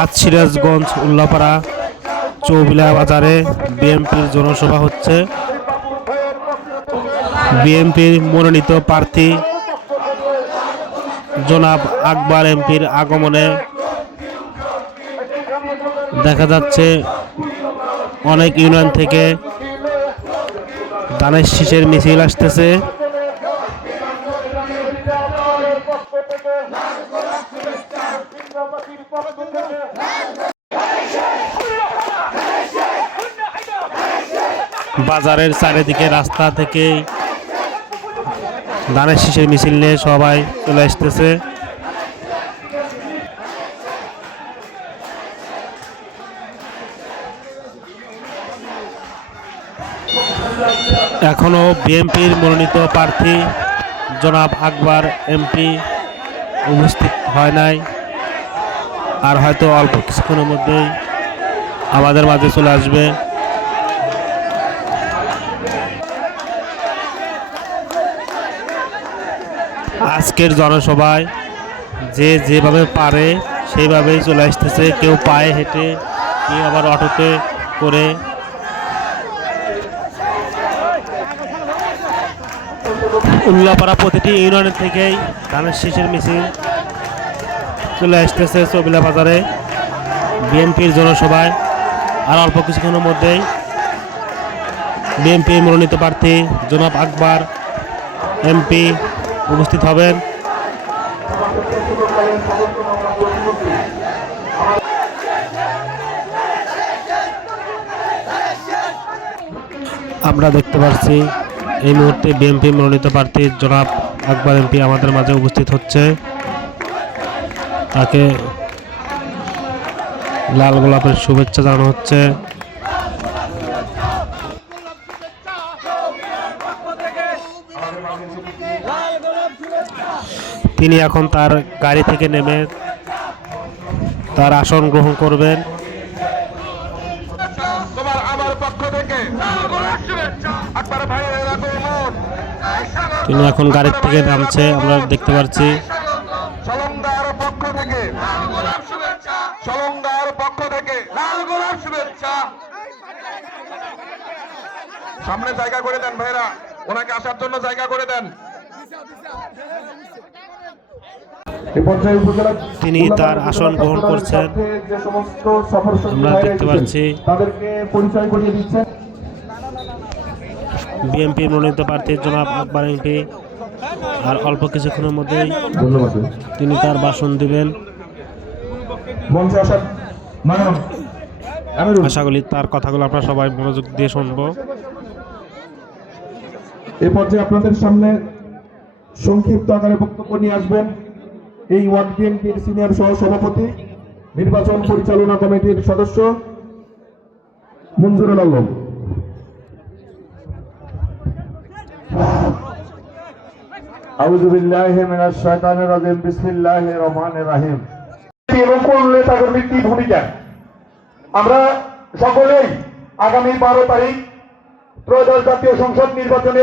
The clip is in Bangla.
আজ সিরাজগঞ্জ উল্লাপাড়া চৌবিলা বাজারে বিএনপির জনসভা হচ্ছে। বিএনপির মনোনীত প্রার্থী জনাব আকবর এমপির আগমনে দেখা যাচ্ছে অনেক ইউনিয়ন থেকে ধানের শীষের মিছিল আসতেছে। বাজারের চারিদিকে রাস্তা থেকে ধানের শীষের মিছিল নিয়ে সবাই চলে আসতেছে। এখনো বিএনপির মনোনীত প্রার্থী জনাব আকবর এমপি উপস্থিত হয় নাই, আর হয়তো অল্প কিছুক্ষণের মধ্যেই আমাদের মাঝে চলে আসবে। আজকের জনসভায় যে যেভাবে পারে সেইভাবেই চলে আসতেছে, কেউ পায়ে হেঁটে, কেউ আবার অটোতে করে। উল্লাপাড়া প্রতিটি ইউনিয়নের থেকেই ধানের শীষের মিছিল চলে আসতেছে চৌবিলা বাজারে বিএনপির জনসভায়। আর অল্প কিছুক্ষণের মধ্যেই বিএনপির মনোনীত প্রার্থী জনাব আকবর এমপি উপস্থিত হবেন। আমরা দেখতে পাচ্ছি এই মুহূর্তে বিএনপি মনোনীত প্রার্থী জনাব আকবর এমপি আমাদের মাঝে উপস্থিত হচ্ছে। তাকে লাল গোলাপের শুভেচ্ছা জানানো হচ্ছে। তিনি এখন তার গাড়ি থেকে নেমে তার আসন গ্রহণ করবেন। তিনি এখন গাড়ির থেকে নামছে, আমরা দেখতে পাচ্ছি। সামনে জায়গা করে দেন ভাইরা, ওনাকে আসার জন্য জায়গা করে দেন। তিনি তার আসন গ্রহণ করছেন, আমরা দেখতে পাচ্ছি। বিএনপি মনোনীত প্রার্থী জনাব আকবর এমপি আর অল্প কিছুক্ষণের মধ্যেই তিনি তার ভাষণ দিবেন। আশা করি তার কথাগুলো আপনারা সবাই মনোযোগ দিয়ে শুনবো। এ পর্যায়ে আপনাদের সামনে সংক্ষিপ্ত আকারে বক্তব্য নিয়ে আসবেন এই ওয়ার্ড বিএনপির সিনিয়র সহ সভাপতি, নির্বাচন পরিচালনা কমিটির সদস্য মঞ্জুরুল আলম। আউযু বিল্লাহি মিনাশ শাইতানির রাজিম, বিসমিল্লাহির রহমানির রহিম। এবং কোন নেতাকর্মীর কি ভূমিকা, আমরা সকলেই আগামী 12 তারিখ ত্রয়োদশ জাতীয় সংসদ নির্বাচনে